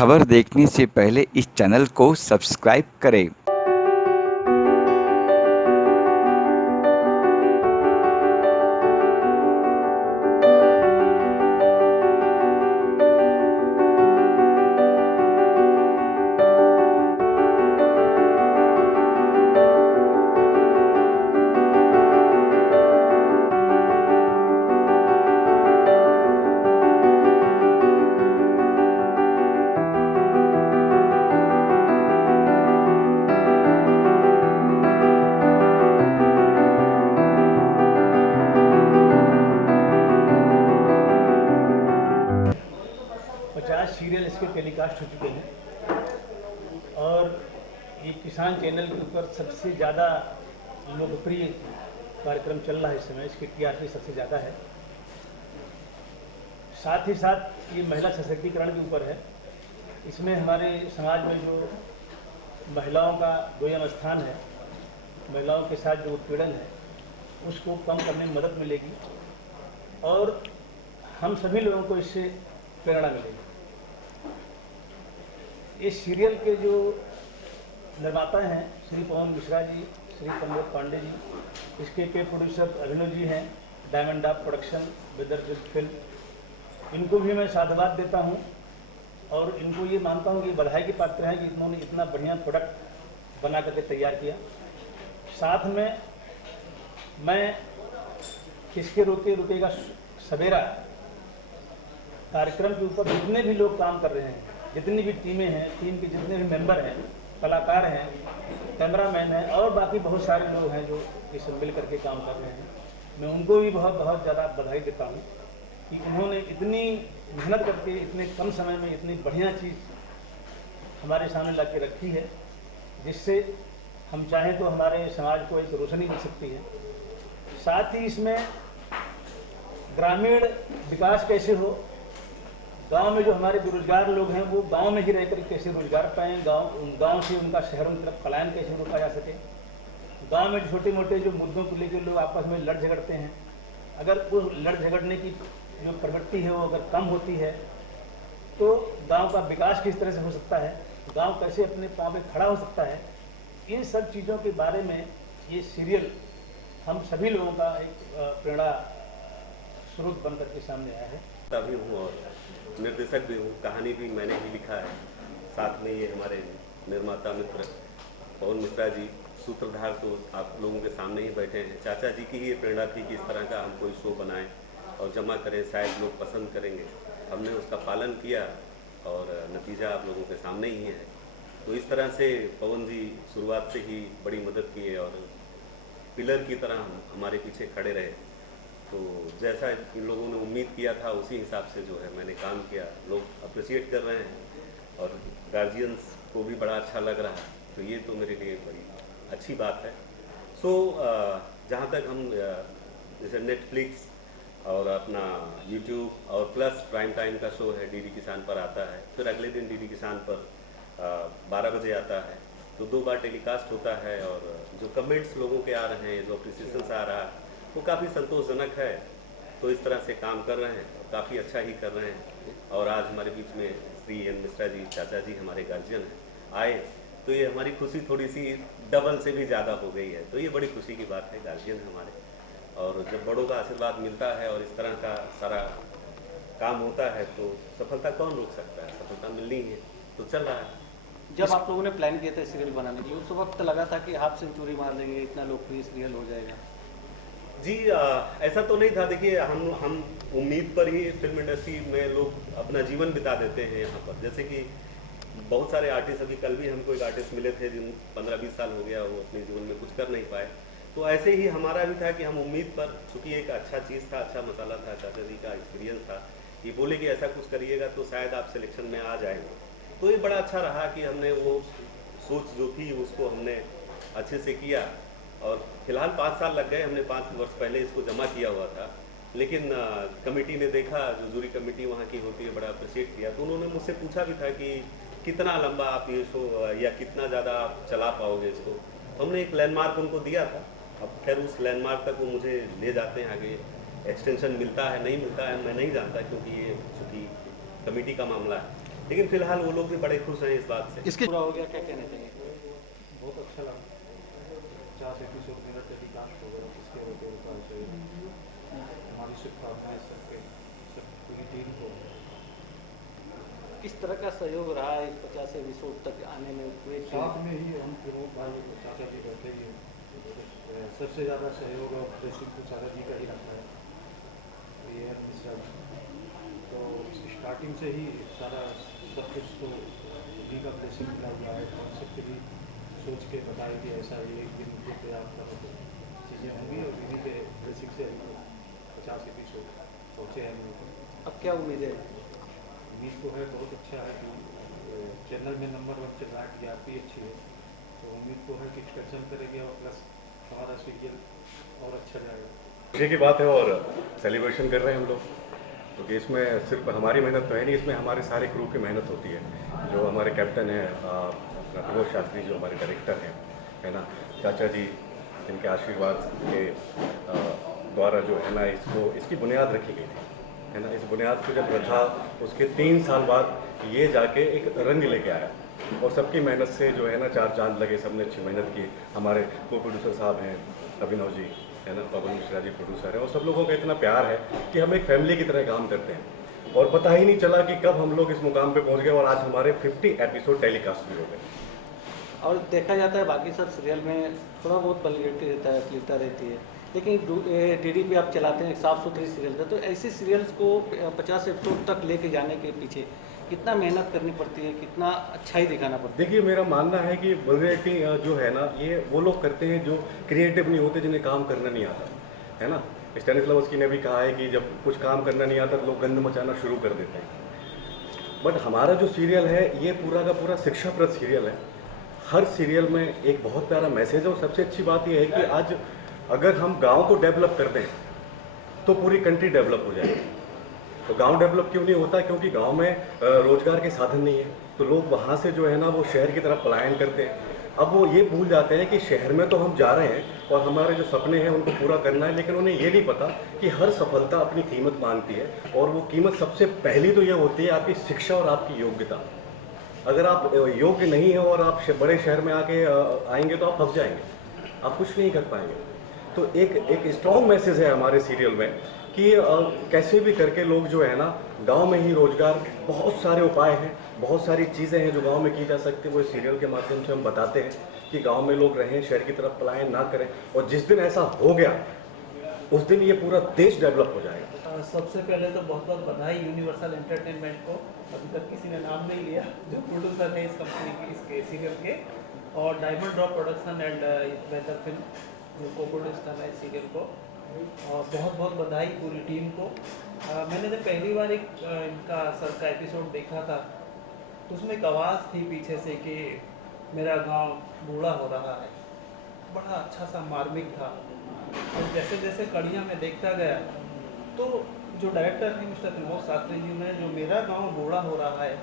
खबर देखने से पहले इस चैनल को सब्सक्राइब करें। सीरियल इसके टेलीकास्ट हो चुके हैं और ये किसान चैनल के ऊपर सबसे ज़्यादा लोकप्रिय कार्यक्रम चल रहा है इस समय। इसकी टीआरपी सबसे ज़्यादा है। साथ ही साथ ये महिला सशक्तिकरण के ऊपर है। इसमें हमारे समाज में जो महिलाओं का दुय्यम स्थान है, महिलाओं के साथ जो उत्पीड़न है उसको कम करने में मदद मिलेगी और हम सभी लोगों को इससे प्रेरणा मिलेगी। इस सीरियल के जो निर्माता हैं श्री पवन मिश्रा जी, श्री प्रमोद पांडे जी, इसके प्रोड्यूसर अभिनव जी हैं, diamond dog production, Vidarbha film. इनको भी मैं साधुवाद देता हूं और इनको ये मानता हूं कि बधाई के पात्र हैं कि इन्होंने इतना बढ़िया प्रोडक्ट बना करके तैयार किया। साथ में मैं किसके रोते रुकेगा सवेरा कार्यक्रम के ऊपर जितने भी लोग काम कर रहे हैं, जितनी भी टीमें हैं, टीम के जितने भी मेंबर हैं, कलाकार हैं, कैमरामैन हैं और बाकी बहुत सारे लोग हैं जो इसमें मिल करके काम कर रहे हैं, मैं उनको भी बहुत ज़्यादा बधाई देता हूँ कि उन्होंने इतनी मेहनत करके इतने कम समय में इतनी बढ़िया चीज़ हमारे सामने ला के रखी है, जिससे हम चाहें तो हमारे समाज को एक रोशनी मिल सकती है। साथ ही इसमें ग्रामीण विकास कैसे हो, गांव में जो हमारे बेरोजगार लोग हैं वो गांव में ही रहकर कैसे रोजगार पाएँ, गांव से उनका शहरों की तरफ पलायन कैसे रोका जा सके। गांव में छोटे मोटे जो मुद्दों को लेकर लोग आपस में लड़ झगड़ते हैं, अगर उस लड़ झगड़ने की जो प्रवृत्ति है वो अगर कम होती है तो गांव का विकास किस तरह से हो सकता है, गांव कैसे अपने पाँव पे खड़ा हो सकता है। इन सब चीज़ों के बारे में ये सीरियल हम सभी लोगों का एक प्रेरणा स्रोत बन करके सामने आया है। तभी हूँ और निर्देशक भी हूँ, कहानी भी मैंने ही लिखा है। साथ में ये हमारे निर्माता मित्र पवन मिश्रा जी, सूत्रधार तो आप लोगों के सामने ही बैठे हैं। चाचा जी की ही ये प्रेरणा थी कि इस तरह का हम कोई शो बनाएं और जमा करें, शायद लोग पसंद करेंगे। हमने उसका पालन किया और नतीजा आप लोगों के सामने ही है। तो इस तरह से पवन जी शुरुआत से ही बड़ी मदद किए और पिलर की तरह हमारे पीछे खड़े रहे। तो जैसा इन लोगों ने उम्मीद किया था उसी हिसाब से जो है मैंने काम किया। लोग अप्रिशिएट कर रहे हैं और गार्जियंस को भी बड़ा अच्छा लग रहा है, तो ये तो मेरे लिए बड़ी अच्छी बात है। सो जहाँ तक हम जैसे नेटफ्लिक्स और अपना यूट्यूब और प्लस प्राइम टाइम का शो है डीडी किसान पर आता है, फिर अगले दिन डीडी किसान पर 12 बजे आता है, तो 2 बार टेलीकास्ट होता है। और जो कमेंट्स लोगों के आ रहे हैं, जो अप्रिसिएशन आ रहा है वो काफ़ी संतोषजनक है। तो इस तरह से काम कर रहे हैं और काफ़ी अच्छा ही कर रहे हैं। और आज हमारे बीच में श्री एन मिश्रा जी, चाचा जी हमारे गार्जियन हैं, आए, तो ये हमारी खुशी थोड़ी सी डबल से भी ज़्यादा हो गई है। तो ये बड़ी खुशी की बात है, गार्जियन हमारे। और जब बड़ों का आशीर्वाद मिलता है और इस तरह का सारा काम होता है तो सफलता कौन रोक सकता है, सफलता मिलनी ही है, तो चल रहा है। जब आप लोगों ने प्लान किया था सीरियल बनाने के लिए, उस वक्त लगा था कि हाफ सेंचुरी मार देंगे, इतना लोकप्रिय सीरियल हो जाएगा? जी ऐसा तो नहीं था। देखिए हम उम्मीद पर ही फिल्म इंडस्ट्री में लोग अपना जीवन बिता देते हैं यहाँ पर। जैसे कि बहुत सारे आर्टिस्ट, अभी कल भी हमको एक आर्टिस्ट मिले थे जिन 15-20 साल हो गया वो अपने जीवन में कुछ कर नहीं पाए। तो ऐसे ही हमारा भी था कि हम उम्मीद पर, चूँकि एक अच्छा चीज़ था, अच्छा मसाला था, चाचा जी का एक्सपीरियंस था, ये बोले कि ऐसा कुछ करिएगा तो शायद आप सिलेक्शन में आ जाएंगे। तो ये बड़ा अच्छा रहा कि हमने वो सोच जो थी उसको हमने अच्छे से किया। और फिलहाल 5 साल लग गए, हमने 5 वर्ष पहले इसको जमा किया हुआ था, लेकिन कमेटी ने देखा, जो जूरी कमेटी वहाँ की होती है, बड़ा अप्रिशिएट किया। तो उन्होंने मुझसे पूछा भी था कि कितना लंबा आप ये शो या कितना ज़्यादा आप चला पाओगे इसको। तो हमने एक लैंडमार्क उनको दिया था। अब खैर उस लैंडमार्क तक वो मुझे ले जाते हैं, आगे एक्सटेंशन मिलता है नहीं मिलता है मैं नहीं जानता, क्योंकि ये चूँकि कमेटी का मामला है। लेकिन फिलहाल वो लोग भी बड़े खुश हैं इस बात से। इसके पूरा हो गया, क्या कहना चाहिए? बहुत अच्छा लगा। 50 एपिसोड मेरा टेलीकास्ट हो गया, इसके होते होता चाहिए। हमारी शुभकामनाएं सबके सब पूरी टीम को। किस तरह का सहयोग रहा है 50 एपिसोड तक आने में? पूरे साथ में ही हम प्रमोद भाई चाचा जी बैठे ही हैं। सबसे ज़्यादा सहयोग और प्रेसिंग तो चाचा जी का ही रहता है, ये है मिश्रा जी। तो स्टार्टिंग से ही सारा सब कुछ तो उन्हीं का प्रेसिंग मिला हुआ है। कॉन्सेप्ट भी सोच के बताए कि ऐसा एक दिन के प्रयास करो तो चीज़ें होंगी, और इन्हीं के प्रेसिंग से हम 50 एपिसोड पहुँचे हैं हम लोग। अब क्या उम्मीद है? उम्मीद तो है बहुत अच्छा है कि चैनल में नंबर 1 चल रहा है, टीआरपी अच्छी है, तो उम्मीद तो है कि एक्सटेंशन करेंगे और प्लस हमारा सीरियल और अच्छा जाएगा। खुशी की बात है और सेलिब्रेशन कर रहे हैं हम लोग, क्योंकि इसमें सिर्फ हमारी मेहनत तो है नहीं, इसमें हमारे सारे क्रू की मेहनत होती है। जो हमारे कैप्टन हैं प्रमोद शास्त्री, जो हमारे डायरेक्टर हैं, है ना, चाचा जी, जिनके आशीर्वाद के द्वारा जो है ना इसकी बुनियाद रखी गई थी, है ना। इस बुनियाद को जब रखा उसके 3 साल बाद ये जाके एक रंग लेके आया, और सबकी मेहनत से जो है ना 4 चांद लगे, सबने अच्छी मेहनत की। हमारे को प्रोड्यूसर साहब हैं अभिनव जी, है ना, पवन मिश्रा जी प्रोड्यूसर हैं, और सब लोगों का इतना प्यार है कि हम एक फैमिली की तरह काम करते हैं, और पता ही नहीं चला कि कब हम लोग इस मुकाम पे पहुंच गए, और आज हमारे 50 एपिसोड टेलीकास्ट भी हो गए। और देखा जाता है बाकी सब सीरियल में थोड़ा बहुत वल्गैरिटी रहता है, अश्लीलता रहती है, लेकिन डीडी पे आप चलाते हैं साफ़ सुथरी सीरियल है, तो ऐसे सीरियल्स को 50 एपिसोड तक लेके जाने के पीछे कितना मेहनत करनी पड़ती है, कितना अच्छाई दिखाना पड़ता है? देखिए, मेरा मानना है कि वल्गैरिटी जो है ना, ये वो लोग करते हैं जो क्रिएटिव नहीं होते, जिन्हें काम करना नहीं आता, है ना। स्टैनिस्लावस्की ने भी कहा है कि जब कुछ काम करना नहीं आता तो लोग गंद मचाना शुरू कर देते हैं। बट हमारा जो सीरियल है ये पूरा का पूरा शिक्षाप्रद सीरियल है। हर सीरियल में एक बहुत प्यारा मैसेज है, और सबसे अच्छी बात यह है कि आज अगर हम गांव को डेवलप कर दें तो पूरी कंट्री डेवलप हो जाएगी। तो गांव डेवलप क्यों नहीं होता? क्योंकि गांव में रोजगार के साधन नहीं है, तो लोग वहां से जो है ना वो शहर की तरफ पलायन करते हैं। अब वो ये भूल जाते हैं कि शहर में तो हम जा रहे हैं और हमारे जो सपने हैं उनको पूरा करना है, लेकिन उन्हें ये नहीं पता कि हर सफलता अपनी कीमत मांगती है, और वो कीमत सबसे पहली तो ये होती है आपकी शिक्षा और आपकी योग्यता। अगर आप योग्य नहीं है और आप बड़े शहर में आके आएंगे तो आप फंस जाएंगे, आप कुछ नहीं कर पाएंगे। तो एक स्ट्रॉन्ग मैसेज है हमारे सीरियल में कि कैसे भी करके लोग जो है ना गांव में ही रोजगार, बहुत सारे उपाय हैं, बहुत सारी चीज़ें हैं जो गांव में की जा सकती है, वो इस सीरियल के माध्यम से हम बताते हैं कि गांव में लोग रहें, शहर की तरफ पलायन ना करें। और जिस दिन ऐसा हो गया उस दिन ये पूरा देश डेवलप हो जाएगा। सबसे पहले तो बहुत बहुत बधाई यूनिवर्सल एंटरटेनमेंट को, अभी तक किसी ने नाम नहीं लिया, जो प्रोड्यूसर है इस कंपनी की, इसके सीरियल के, और diamond drop production and weather film जो को प्रोड्यूस कर रहा है सीरियल को, और बहुत बहुत बधाई पूरी टीम को। मैंने जब पहली बार इनका सर का एपिसोड देखा था तो उसमें एक आवाज़ थी पीछे से कि मेरा गांव बूढ़ा हो रहा है, बड़ा अच्छा सा मार्मिक था। और जैसे जैसे कड़ियाँ में देखता गया तो जो डायरेक्टर हैं मिस्टर प्रमोद शास्त्री जी ने, जो मेरा गांव बूढ़ा हो रहा है,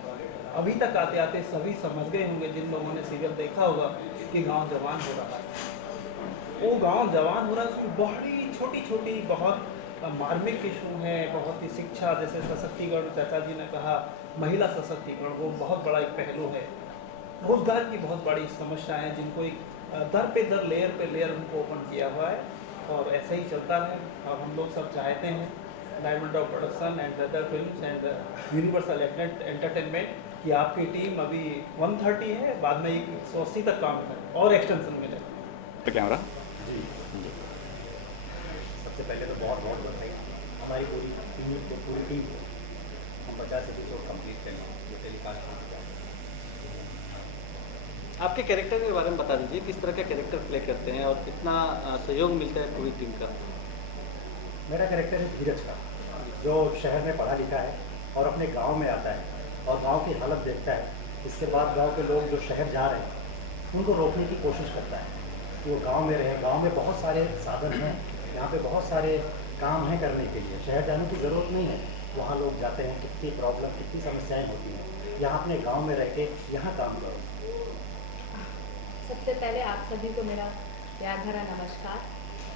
अभी तक आते आते सभी समझ गए होंगे जिन लोगों ने सीरियल देखा होगा कि गांव जवान हो रहा है। वो गांव जवान हो रहा है, उसमें बड़ी छोटी छोटी बहुत मार्मिक इशू हैं, बहुत ही शिक्षा, जैसे सशक्तिकरण, चाचा जी ने कहा महिला सशक्तिकरण, वो बहुत बड़ा एक पहलू है। रोजगार की बहुत बड़ी समस्या है जिनको एक दर पे दर, लेयर पे लेयर उनको ओपन किया हुआ है, और ऐसे ही चलता रहे। और हम लोग सब चाहते हैं diamond of production and other films and universal entertainment कि आपकी टीम अभी 130 है, बाद में 180 तक काम करे और एक्सटेंशन मिले। कैमरा सबसे पहले तो बहुत बहुत बधाई हमारी पूरी टीम को, पूरी टीम को। हम 50 एपिसोड कंप्लीट करेंगे जो टेलीकास्ट हो चुका है। आपके कैरेक्टर के बारे में बता दीजिए, किस तरह का कैरेक्टर प्ले करते हैं और कितना सहयोग मिलता है पूरी टीम का? मेरा कैरेक्टर है धीरज का, जो शहर में पढ़ा लिखा है और अपने गांव में आता है और गांव की हालत देखता है। इसके बाद गांव के लोग जो शहर जा रहे हैं उनको रोकने की कोशिश करता है कि वो गांव में रहे। गांव में बहुत सारे साधन हैं, यहाँ पे बहुत सारे काम हैं करने के लिए, शहर जाने की ज़रूरत नहीं है। वहाँ लोग जाते हैं, कितनी प्रॉब्लम, कितनी समस्याएँ होती हैं, यहाँ अपने गाँव में रह के यहाँ काम करो। सबसे पहले आप सभी को मेरा प्यार भरा नमस्कार।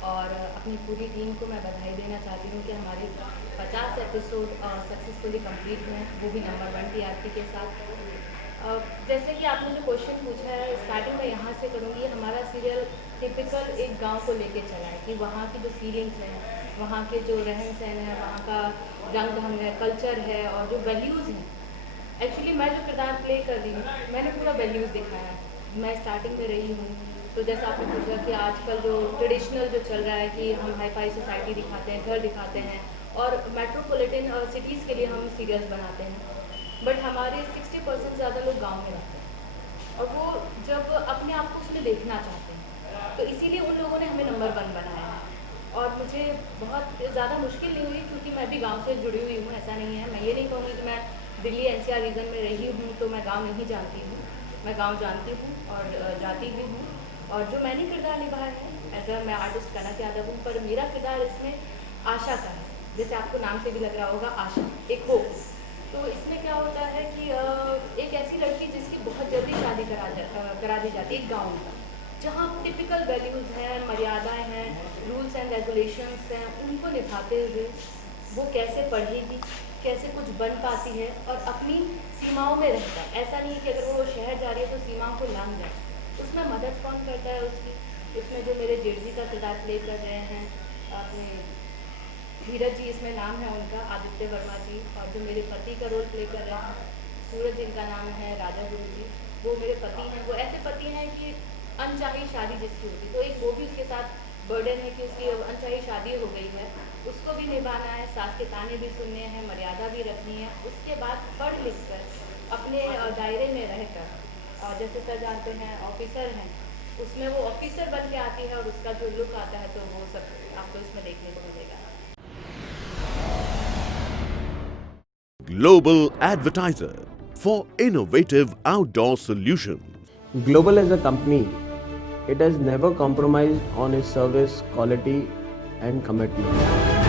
और अपनी पूरी टीम को मैं बधाई देना चाहती हूँ कि हमारे 50 एपिसोड सक्सेसफुली कंप्लीट हुए, वो भी नंबर 1 टीआरपी के साथ। जैसे कि आपने जो क्वेश्चन पूछा है, स्टार्टिंग में यहाँ से करूँगी। हमारा सीरियल टिपिकल एक गांव को लेके चला है कि वहाँ की जो फीलिंग्स हैं, वहाँ के जो रहन सहन है, वहाँ का रंग ढंग है, कल्चर है और जो वैल्यूज़ हैं। एक्चुअली मैं जो किरदार प्ले कर रही हूँ, मैंने पूरा वैल्यूज़ दिखाया है। मैं स्टार्टिंग में रही हूँ, तो जैसे आपने पूछा कि आजकल जो ट्रेडिशनल जो चल रहा है कि हम हाई फाई सोसाइटी दिखाते हैं, घर दिखाते हैं और मेट्रोपॉलिटन सिटीज़ के लिए हम सीरियल्स बनाते हैं, बट हमारे 60% ज़्यादा लोग गांव में रहते हैं और वो जब अपने आप को उसमें देखना चाहते हैं, तो इसीलिए उन लोगों ने हमें नंबर 1 बनाया है। और मुझे बहुत ज़्यादा मुश्किल नहीं हुई क्योंकि मैं भी गांव से जुड़ी हुई हूँ। ऐसा नहीं है, मैं ये नहीं कहूँगी कि मैं दिल्ली एनसीआर रीजन में रही हूँ तो मैं गांव नहीं जानती हूँ। मैं गांव जानती हूँ और जाती भी हूँ। और जो मैंने किरदार निभाया है एज अ, मैं आर्टिस्ट कनक यादव हूँ, पर मेरा किरदार इसमें आशा का है। जैसे आपको नाम से भी लग रहा होगा, आशा एक होप। तो इसमें क्या होता है कि एक ऐसी लड़की जिसकी बहुत जल्दी शादी करा दी जाती है गाँव में, जहाँ टिपिकल वैल्यूज़ हैं, मर्यादाएं हैं, रूल्स एंड रेगुलेशंस हैं, उनको निभाते हुए वो कैसे पढ़ेगी, कैसे कुछ बन पाती है और अपनी सीमाओं में रहता है। ऐसा नहीं है कि अगर वो शहर जा रही है तो सीमाओं को लांघ जाए। उसमें मदद कौन करता है उसकी? उसमें जो मेरे जेठ जी का किरदार प्ले कर रहे हैं, अपने धीरज जी इसमें नाम है उनका, आदित्य वर्मा जी, और जो मेरे पति का रोल प्ले कर रहे हैं सूरज, जिनका नाम है राजा गुरु जी, वो मेरे पति हैं। वो ऐसे पति हैं कि अनचाही शादी जिसकी होती, तो एक वो भी उसके साथ बर्डन है कि उसकी अनचाही शादी हो गई है, उसको भी निभाना है, सास के ताने भी सुनने हैं, मर्यादा भी रखनी है। उसके बाद पढ़ लिख कर अपने दायरे में रहकर, और जैसे सर जानते हैं ऑफिसर हैं, उसमें वो ऑफिसर बन के आती है और उसका जो लुक आता है, तो वो सब आपको इसमें देखने को मिलेगा। Global advertiser for innovative outdoor solutions. Global as a company, it has never compromised on its service quality and commitment.